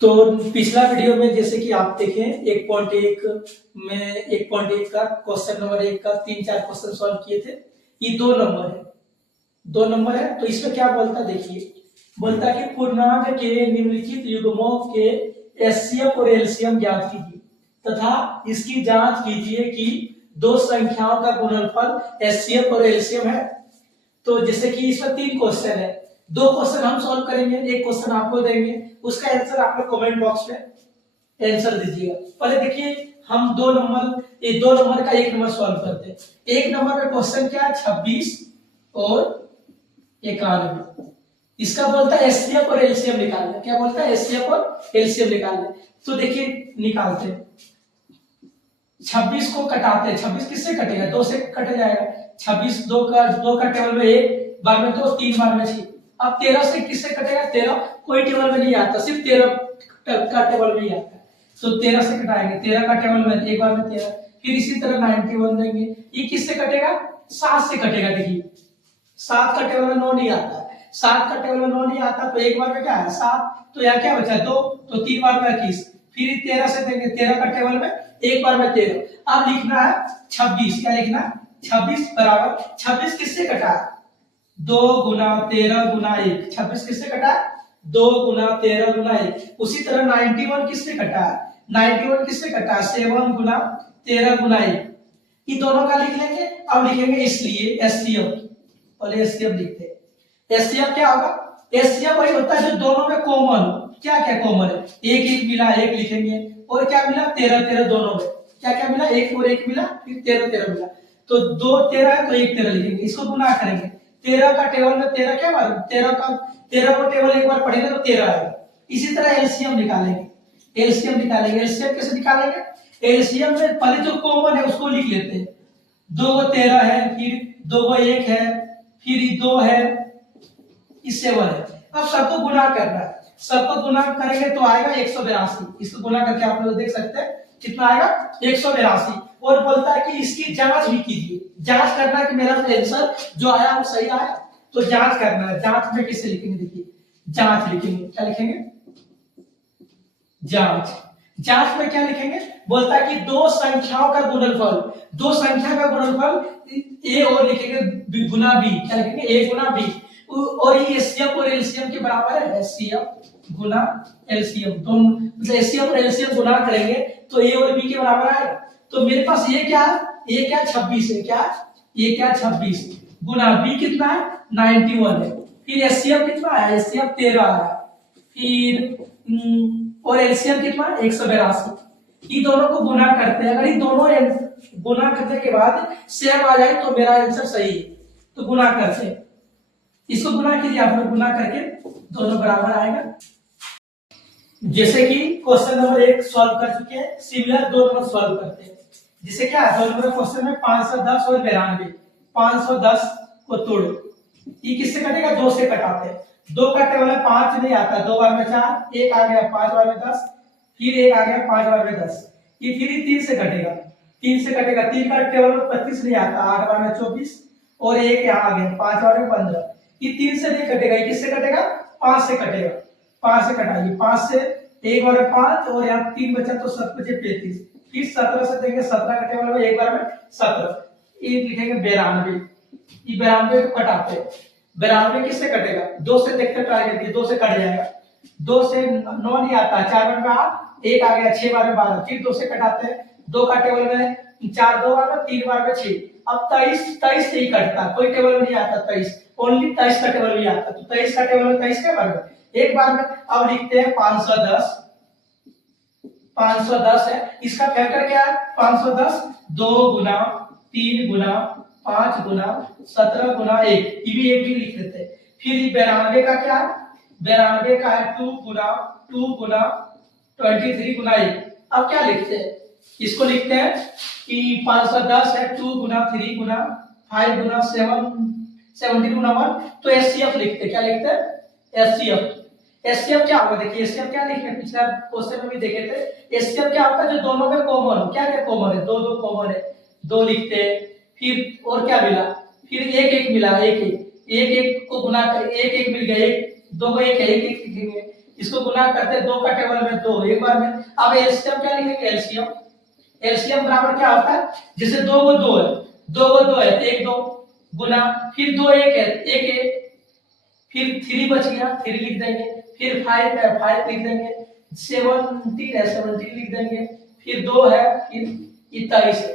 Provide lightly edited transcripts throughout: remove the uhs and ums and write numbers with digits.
तो पिछला वीडियो में जैसे कि आप देखें 1.1 में 1.1 का क्वेश्चन नंबर 1 का 3-4 क्वेश्चन सॉल्व किए थे। ये दो नंबर है। तो इसमें क्या बोलता देखिए, बोलता कि पूर्णांक के निम्नलिखित युग्मों के एचसीएफ और एलसीएम ज्ञात कीजिए तथा इसकी जांच कीजिए कि दो संख्याओं का गुणनफल एचसीएफ और एलसीएम है। तो जैसे कि इसमें 3 क्वेश्चन है, 2 क्वेश्चन हम सॉल्व करेंगे, एक क्वेश्चन आपको देंगे, उसका आंसर आप लोग कमेंट बॉक्स में आंसर दीजिएगा। पहले देखिए हम 2 नंबर का 1 नंबर सॉल्व करते हैं। 1 नंबर में क्वेश्चन क्या है, 26 और 91। इसका बोलता है एचसीएफ और एलसीएम निकालना। क्या बोलता है, एचसीएफ और एलसीएम निकालना। तो देखिए निकालते हैं। 26 को कटाते हैं, 26 किससे कटेगा, 2 से कट जाएगा। 26 2 का टेबल में 1 बार में 2, 3 बार में 6। अब 13 से किससे कटेगा, 13 कोई टेबल में नहीं आता, सिर्फ 13 का टेबल में ही आता है। तो 13 से कटाएंगे, 13 का टेबल में एक बार में 13। फिर इसी तरह 91 देंगे। ये किससे कटेगा, 7 से कटेगा। देखिए 7 का टेबल में 9 नहीं आता है, 7 का टेबल में 9 नहीं आता, तो एक बार में क्या है 7, तो यहाँ क्या बचा 2, तो 3 बार में 21। फिर 13 से देंगे, 13 का टेबल में एक बार में 13। अब लिखना है 26। क्या लिखना है, 26 बराबर 26 किससे कटा है, 2 गुना 13 गुना 1। 26 किससे कटा है, 2 गुना 13 गुना 1। उसी तरह 91 किससे कटा है, 91 किससे कटा है, 7 गुना 13 गुना 1। ये दोनों का लिख लेंगे। अब लिखेंगे इसलिए एचसीएफ, पहले एचसीएफ लिखते हैं। एचसीएफ क्या होगा, एचसीएफ वही होता है जो दोनों में कॉमन हो। क्या क्या कॉमन है, 1 1 मिला 1 लिखेंगे, और क्या मिला 13 13 दोनों में। क्या क्या मिला, 1 और 1 मिला, फिर 13 13 मिला। तो 2 13 है तो 1 13 लिखेंगे। इसको गुना करेंगे, 13 का टेबल में 13 क्या बार, 13 को टेबल एक बार पढ़ेंगे तो 13 आएगा। इसी तरह एलसीएम निकालेंगे। एलसीएम कैसे निकालेंगे, एलसीएम में पहले जो कॉमन है उसको लिख लेते हैं। 2 को 13 है, फिर 2 को 1 है, फिर 2 है, इससे 1 है। अब सबको गुना करना है, सबको गुना करेंगे तो आएगा 182। इसको गुना करके आप लोग देख सकते हैं कितना आएगा, 182। और बोलता है कि इसकी जांच भी कीजिए। जांच करना है कि मेरा आंसर जो आया वो सही आया, तो जांच करना है। जांच में किसे लिखेंगे, देखिए जांच लिखेंगे। क्या लिखेंगे, जांच। जांच में क्या लिखेंगे, बोलता है कि दो संख्याओं का गुणनफल, दो संख्या का गुणनफल ए और लिखेंगे गुना बी। क्या लिखेंगे, ए गुना बी। और ये एचसीएफ और एलसीएम के बराबर है, एचसीएफ गुना एलसीएम। दोनों मतलब एचसीएफ और एलसीएम गुना करेंगे तो ए और बी के बराबर आएगा। तो मेरे पास ये क्या है, ये क्या 26 है, क्या ये क्या 26 गुना बी कितना है 91 है। फिर एचसीएफ कितना है, एचसीएफ 13 है। फिर और एलसीएम कितना 182। ये दोनों को गुना करते हैं। अगर ये दोनों गुना करने के बाद सेम आ जाए तो मेरा आंसर सही है। तो गुना करते हैं, इसको गुना कीजिए आप लोग, गुना करके दोनों बराबर आएगा। जैसे कि क्वेश्चन नंबर 1 सॉल्व कर चुके हैं, सिमिलर 2 नंबर सॉल्व करते हैं। जिसे क्या है, 2 नंबर क्वेश्चन में 510 और 92। 510 को तोड़ो, ये किससे कटेगा, 2 से कटाते हैं। 2 का टेबल में 5 नहीं आता, 2 बार में 4, 1 आ गया 5 बार में 10, फिर 1 आ गया 5 बार में 10। ये फिर 3 से कटेगा, 3 से कटेगा। 3 का टेबल में 25 नहीं आता, 8 बार में 24, और 1 यहाँ आ गया 5 बार में 15। ये 3 से नहीं कटेगा, ये किससे कटेगा, 5 से कटेगा। 5 से कटाइए, 5 से 1 बार में 5, और यहाँ 3 बचा तो 7 बचे 35। फिर 17 से देंगे, 17 का टेबल में 1 बार में 17। ये लिखेंगे 92। ये 92 को कटाते हैं। 92 किससे कटेगा, 2 से देखते ट्राई करके, 2 से कट जाएगा। 2 से 9 नहीं आता, 4 बार में 8, 1 आ गया 6 बार में 12। फिर 2 से कटाते हैं, 2 का टेबल में 4 2 बार में, 3 बार में 6। अब 23 से ही कटता, कोई टेबल में नहीं आता 23, ओनली 23 का टेबल में आता। तो 23 का टेबल में 23 के बार में एक बार में। अब लिखते हैं 510। 510 है, इसका फैक्टर क्या है 510, 2 गुना 3 गुना 5 गुना 17 गुना 1, ये भी एक भी लिख लेते हैं। फिर 92 का क्या है, 92 का है 2 गुना 23 गुना 1। अब क्या लिखते हैं, इसको लिखते हैं कि 510 है 2 गुना 3 गुना 5 गुना 7 17 गुना 1। तो एचसीएफ लिखते हैं। क्या लिखते हैं, एचसीएफ। एचसीएफ क्या होगा, देखिए एचसीएफ क्या लिखे, पिछला क्वेश्चन में भी देखे थे। एचसीएफ क्या होता है, जो दोनों में कॉमन हो। क्या क्या कॉमन है, 2 2 कॉमन है, 2 लिखते हैं। फिर और क्या मिला, फिर 1 1 मिला, 1 1 1 1 को गुना कर 1 1 मिल गया, 1 2 को 1 है 1 1 लिखेंगे। इसको गुना करते हैं 2 का टेबल में 2 एक बार में। अब एलसीएम क्या लिखेंगे, एलसीएम एलसीएम बराबर क्या होता है, जैसे 2 को 2 है, 2 को 2 है तो 1 2 गुना, फिर 2 1 है 1 1, फिर 3 बच गया 3 लिख देंगे, फिर 5 है 5 लिख देंगे, 17 है 17 लिख देंगे, फिर 2 है, फिर 23 है।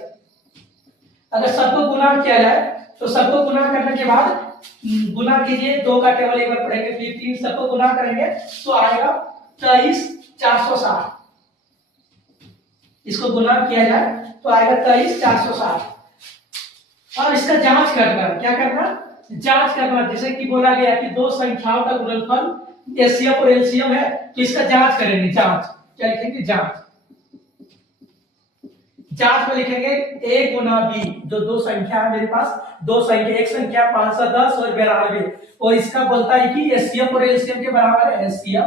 अगर सबको गुना किया जाए तो सबको गुना करने के बाद गुना कीजिए, 2 का टेबल एक बार पढ़ेंगे, फिर 3 सबको गुना करेंगे तो आएगा 23 460। इसको गुना किया जाए तो आएगा 23 460। और इसका जांच करना, क्या करना, जांच करना। जैसे कि बोला गया कि दो संख्याओं का गुणनफल एचसीएफ और एलसीएम है, तो इसका जांच करेंगे। जांच क्या लिखेंगे, जांच। जांच में लिखेंगे a गुना b, जो दो संख्या है मेरे पास, दो संख्या, एक संख्या 510 और 92, और इसका बोलता है कि एचसीएफ और एलसीएम के बराबर है। एचसीएफ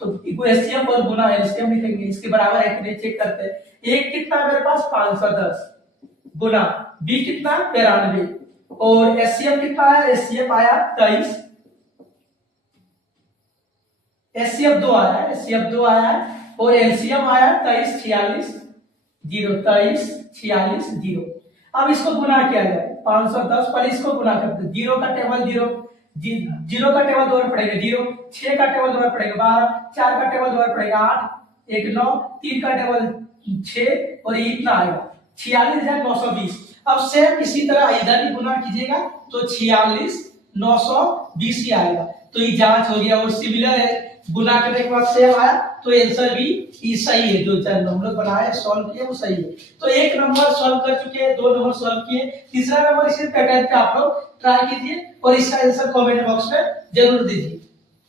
तो एचसीएफ और गुना एलसीएम लिखेंगे, इसके बराबर है कि नहीं चेक करते हैं। एक कितना है मेरे पास 510 गुना b कितना 92, और एचसीएफ कितना है, एचसीएफ आया 23, एचसीएफ 2 आया है, एचसीएफ 2 आया है, और एलसीएम आया 23 46 0, 23 46 0। अब इसको गुना किया जाए 510 पर, इसको गुना करते, 0 का टेबल 0, 0 का टेबल 2 पड़ेगा 0, 6 का टेबल 2 पड़ेगा 12, 4 का टेबल 2 पड़ेगा 8, 1 9, 3 का टेबल 6, और ये इतना आएगा 46,920। अब सेम इसी तरह इधर भी गुना कीजिएगा तो 46,920 ही आएगा। तो ये जांच हो गया, और सिमिलर है, गुना करने के बाद सेम आया तो आंसर भी सही है। जो हम लोग बनाए सॉल्व किए वो सही है। तो एक नंबर सॉल्व कर चुके हैं, 2 नंबर सॉल्व किए, तीसरा नंबर इसी पैटर्न पे आप लोग ट्राई कीजिए और इसका आंसर कमेंट बॉक्स में जरूर दीजिए।